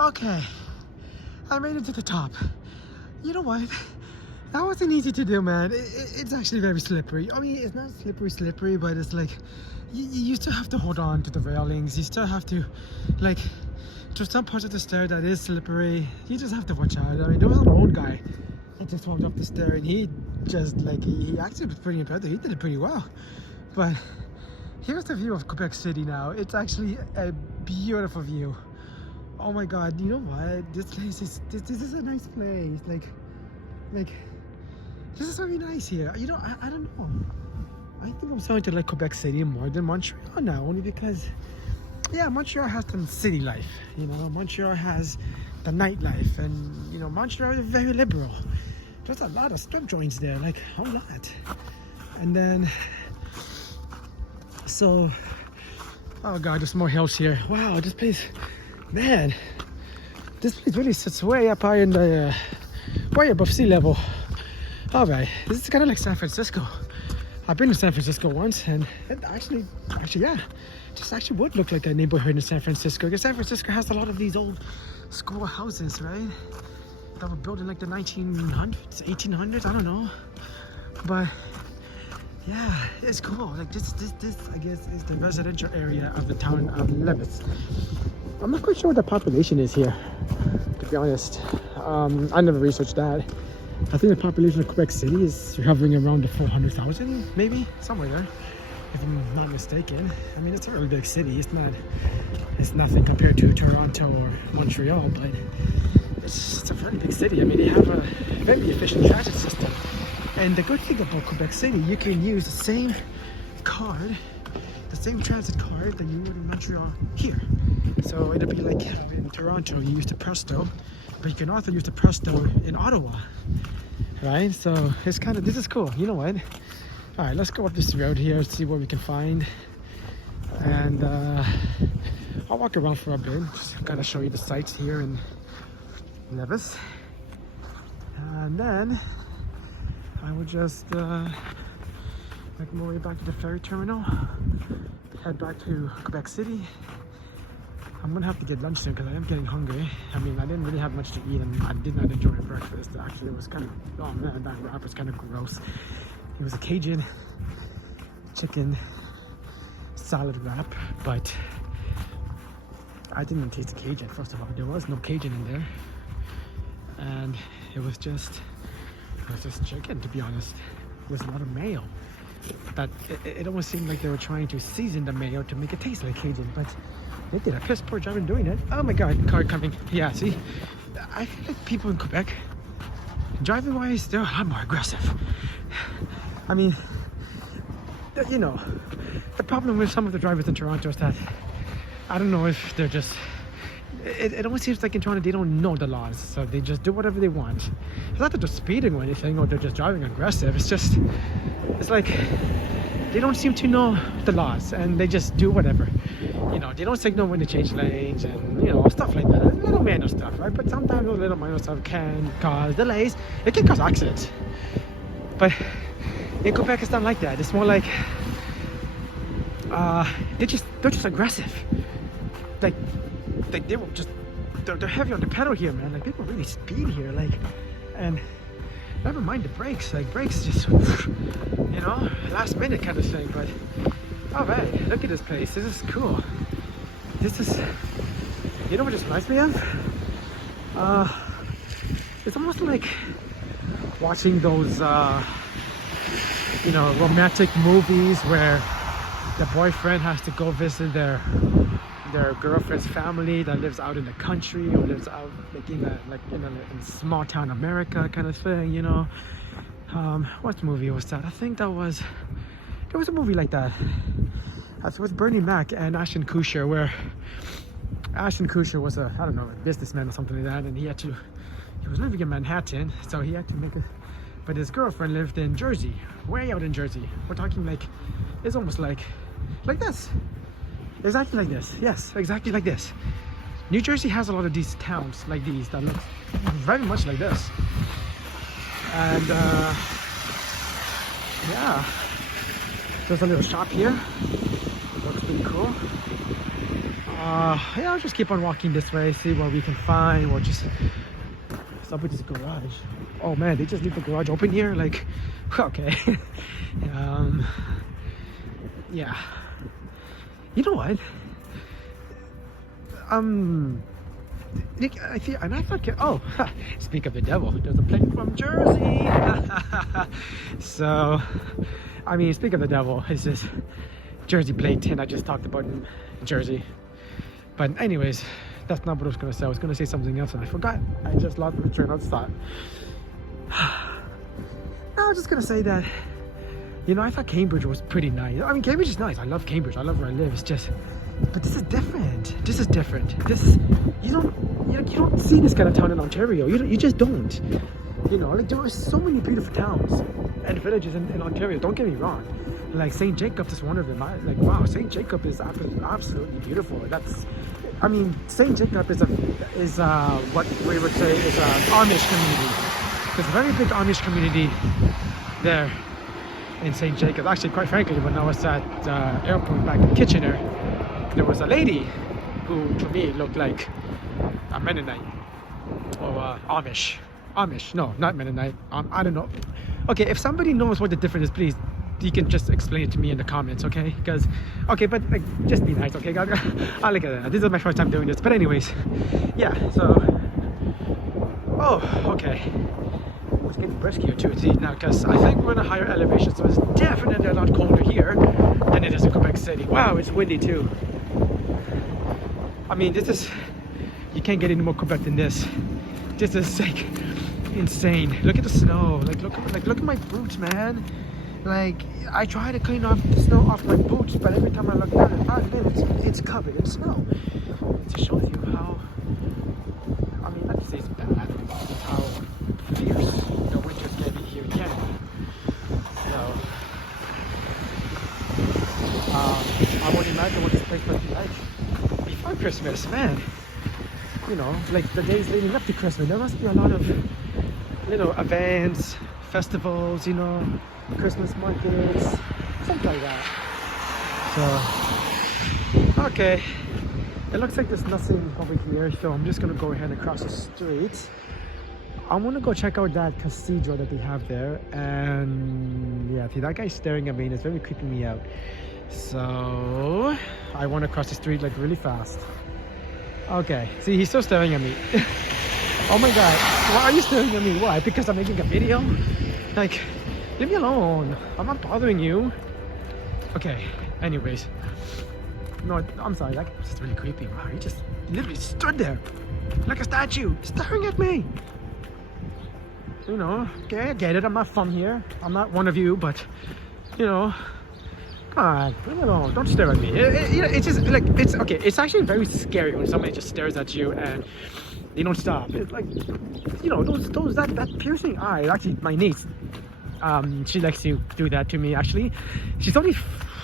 Okay, I made it to the top. You know what? That wasn't easy to do, man. It's actually very slippery. I mean, it's not slippery, but it's like you still have to hold on to the railings. You still have to, like, there's some parts of the stair that is slippery. You just have to watch out. I mean, there was an old guy that just walked up the stair, and he just like he actually was pretty impressive. He did it pretty well. But here's the view of Quebec City now. It's actually a beautiful view. Oh my God! You know what? This place is this is a nice place. Like. This is very nice here. You know, I don't know. I think I'm starting to like Quebec City more than Montreal now, only because, yeah, Montreal has the city life. You know, Montreal has the nightlife, and you know, Montreal is very liberal. There's a lot of strip joints there, like a lot. And then, so, oh God, there's more hills here. Wow, this place, man, this place really sits way up high in the, way above sea level. All right, this is kind of like San Francisco. I've been to San Francisco once, and it actually, yeah, this actually would look like a neighborhood in San Francisco. Because San Francisco has a lot of these old school houses, right? That were built in like the 1900s, 1800s, I don't know. But yeah, it's cool. Like this, I guess, is the residential area of the town of Levis. I'm not quite sure what the population is here, to be honest. I never researched that. I think the population of Quebec City is hovering around the 400,000, maybe somewhere there, if I'm not mistaken. I mean, it's a really big city. It's nothing compared to Toronto or Montreal, but it's a very big city. I mean, they have a very efficient transit system. And the good thing about Quebec City, you can use the same card, the same transit card that you would in Montreal here. So it'll be like in Toronto, you use the Presto, but you can also use the Presto in Ottawa, right? So it's kind of, this is cool. You know what? All right, let's go up this road here, see what we can find. And I'll walk around for a bit, just kind of show you the sights here in Levis. And then I would just make my way back to the ferry terminal, head back to Quebec City. I'm gonna have to get lunch soon because I am getting hungry. I mean, I didn't really have much to eat, and I did not enjoy breakfast. Actually, it was kind of, oh man, that wrap was kind of gross. It was a Cajun chicken salad wrap, but I didn't taste the Cajun. First of all, there was no Cajun in there, and it was just chicken, to be honest. There was a lot of mayo. That it almost seemed like they were trying to season the mayo to make it taste like Cajun, but they did a piss poor job in doing it. Oh my God, car coming. Yeah, see, I feel like people in Quebec, driving wise, they're a lot more aggressive. I mean, you know, the problem with some of the drivers in Toronto is that I don't know if they're just, it almost seems like in Toronto they don't know the laws, so they just do whatever they want. It's not that they're speeding or anything, or they're just driving aggressive. It's just, it's like they don't seem to know the laws, and they just do whatever. You know, they don't signal when to change lanes, and you know, stuff like that. Little minor stuff, right? But sometimes those little minor stuff can cause delays. It can cause accidents. But in Quebec, it's not like that. It's more like they're just aggressive. Like they will just, they're heavy on the pedal here, man. Like people really speed here, like, and never mind the brakes. Like brakes just, you know, last minute kind of thing. But all right, look at this place. This is cool. This is, you know what this reminds me of? It's almost like watching those, you know, romantic movies where the boyfriend has to go visit their girlfriend's family that lives out in the country, or lives out like in small town America kind of thing, you know. What movie was that? I think there was a movie like that. It was Bernie Mac and Ashton Kutcher, where Ashton Kutcher was a businessman or something like that, and he was living in Manhattan, so he had to make but his girlfriend lived in Jersey, way out in Jersey. We're talking like, it's almost like this. Exactly like this. Yes, exactly like this. New Jersey has a lot of these towns like these that look very much like this. And yeah, there's a little shop here. It looks pretty cool. Yeah, I'll just keep on walking this way, see what we can find, or just somebody's garage. Oh man, they just leave the garage open here, like, okay. Yeah, you know what, Nick, I think, and I thought, oh, speak of the devil, there's a plane from Jersey. So, I mean, speak of the devil, it's this Jersey plate, and I just talked about Jersey. But anyways, that's not what I was gonna say. I was gonna say something else and I forgot. I just lost my train of thought. I was just gonna say that, you know, I thought Cambridge was pretty nice. I mean, Cambridge is nice. I love Cambridge. I love where I live. It's just, but this is different. This is different. This, you don't see this kind of town in Ontario. You just don't. You know, like there are so many beautiful towns and villages in Ontario. Don't get me wrong. Like St. Jacobs is one of them. Like, wow, St. Jacob is absolutely beautiful. That's, I mean, St. Jacob is what we would say is an Amish community. There's a very big Amish community there in St. Jacob. Actually, quite frankly, when I was at the airport back in Kitchener, there was a lady who to me looked like a Mennonite or Amish. No, not Mennonite. I don't know. Okay, if somebody knows what the difference is, please, you can just explain it to me in the comments, okay? Because, okay, but like, just be nice, okay? I look at that. This is my first time doing this, but anyways, yeah. So, oh, okay. It's getting brisk here too, see, now, because I think we're in a higher elevation, so it's definitely a lot colder here than it is in Quebec City. Wow, it's windy too. I mean, this is, you can't get any more Quebec than this. This is like insane. Look at the snow. Like look at my boots, man. Like I try to clean off the snow off my boots, but every time I look down, it's covered in snow. It just shows you how, I mean, not to say it's bad, it's how fierce the winters can be here in Canada. So I won't imagine what this place must be like before Christmas, man. You know, like the days leading up to Christmas, there must be a lot of, you know, events, festivals, you know, Christmas markets, something like that. So, okay, it looks like there's nothing over here, so I'm just gonna go ahead and cross the street. I want to go check out that cathedral that they have there, and yeah, see, that guy's staring at me and it's very creeping me out. So I want to cross the street like really fast. Okay, see, he's still staring at me. Oh my god, why are you staring at me? Why? Because I'm making a video? Like, leave me alone. I'm not bothering you. Okay, anyways. No, I'm sorry, that was just really creepy. Wow, he just literally stood there like a statue, staring at me. You know, okay, I get it, I'm not from here. I'm not one of you, but, you know, come on, leave me alone. Don't stare at me. It's just like, it's okay. It's actually very scary when somebody just stares at you and they don't stop. It's like, you know, that piercing eye. Actually, my niece, she likes to do that to me. Actually, she's only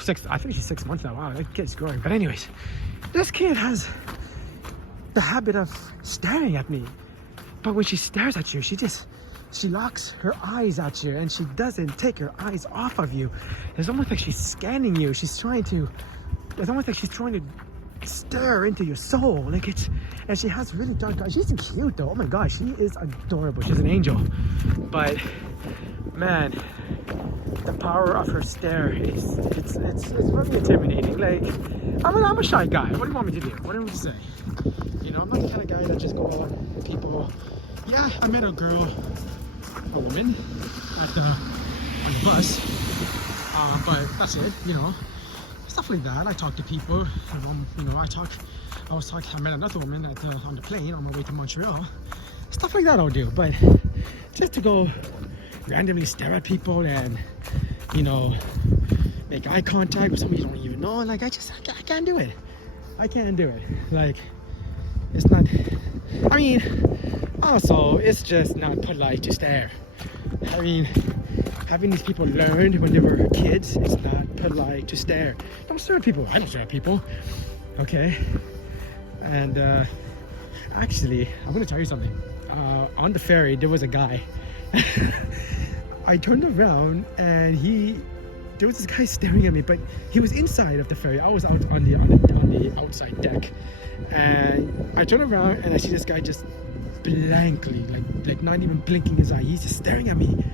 6. I think she's 6 months now. Wow, that kid's growing. But anyways, this kid has the habit of staring at me. But when she stares at you, she locks her eyes at you and she doesn't take her eyes off of you. It's almost like she's scanning you. It's almost like she's trying to stare into your soul. Like and she has really dark eyes. She's cute though. Oh my gosh, she is adorable. She's an angel. But man, the power of her stare it's really intimidating. Like, I'm a shy guy. What do you want me to do? What do you want me to say? You know, I'm not the kind of guy that just go on people. Yeah, I met a woman on the bus, but that's it, you know, stuff like that. I talk to people, you know, I met another woman on the plane on my way to Montreal, stuff like that I'll do. But just to go randomly stare at people and, you know, make eye contact with somebody you don't even know, like, I can't do it. I can't do it. Like, it's not, I mean, also, it's just not polite to stare. I mean, having these people learned when they were kids, it's not polite to stare. Don't stare at people. I don't stare at people. Okay? And actually, I'm going to tell you something. On the ferry, there was a guy. I turned around and there was this guy staring at me, but he was inside of the ferry. I was out on the the outside deck. And I turn around and I see this guy just blankly, like not even blinking his eye. He's just staring at me,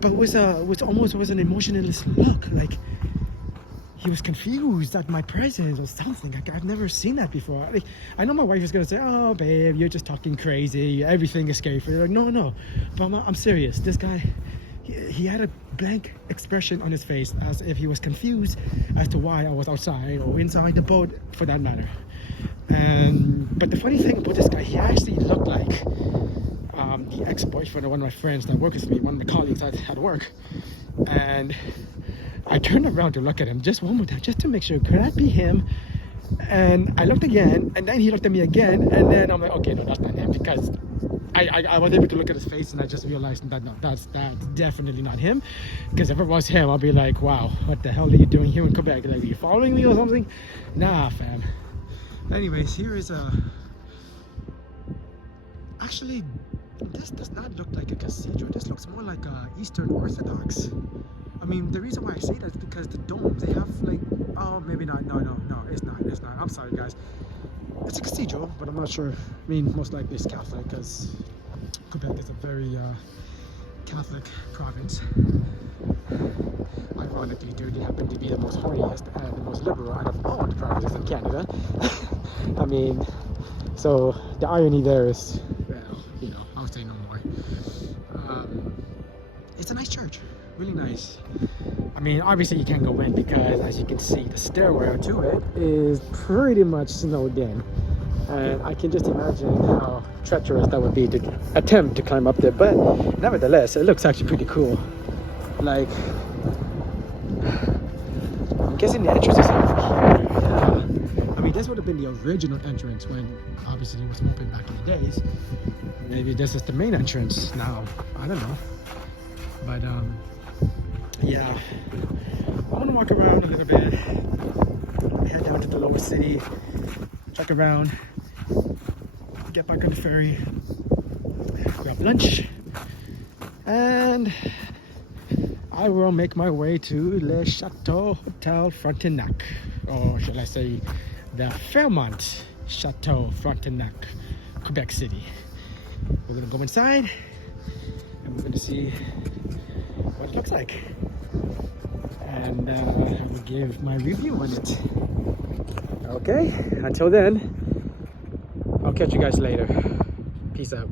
but was an emotionless look, like he was confused at my presence or something. Like, I've never seen that before. Like, I know my wife is gonna say, "Oh, babe, you're just talking crazy. Everything is scary for you." Like, no, but I'm serious. This guy, he had a blank expression on his face, as if he was confused as to why I was outside or inside the boat, for that matter. But the funny thing about this guy, he actually looked like the ex-boyfriend of one of my friends that worked with me, one of my colleagues at work. And I turned around to look at him just one more time, just to make sure, could that be him? And I looked again, and then he looked at me again, and then I'm like, okay, no, that's not him, because I was able to look at his face, and I just realized that no, that's definitely not him. Because if it was him, I'll be like, wow, what the hell are you doing here in Quebec? Like, are you following me or something? Nah, fam. Anyways, here is actually, this does not look like a cathedral. This looks more like a Eastern Orthodox. I mean, the reason why I say that is because the domes, they have like, oh, maybe not. No, it's not. I'm sorry, guys. It's a cathedral, but I'm not sure. I mean, most likely it's Catholic, because Quebec is a very Catholic province. Ironically, they happen to be the most horniest and the most liberal out of all the provinces in Canada. I mean, so the irony there is, well, you know, I'll say no more. It's a nice church, really nice. I mean, obviously you can't go in because, as you can see, the stairway to it is pretty much snowed in. And I can just imagine how treacherous that would be to attempt to climb up there. But nevertheless, it looks actually pretty cool. Like, I'm guessing the entrance is over here. Yeah. I mean, this would have been the original entrance when obviously it was open back in the days. Maybe this is the main entrance now. I don't know. But yeah, I'm gonna walk around a little bit, head down to the lower city, check around, get back on the ferry, grab lunch, and I will make my way to Le Chateau Hotel Frontenac, or should I say the Fairmont Chateau Frontenac, Quebec City. We're gonna go inside and we're gonna see what it looks like, and I will give my review on it. Okay, until then, I'll catch you guys later. Peace out.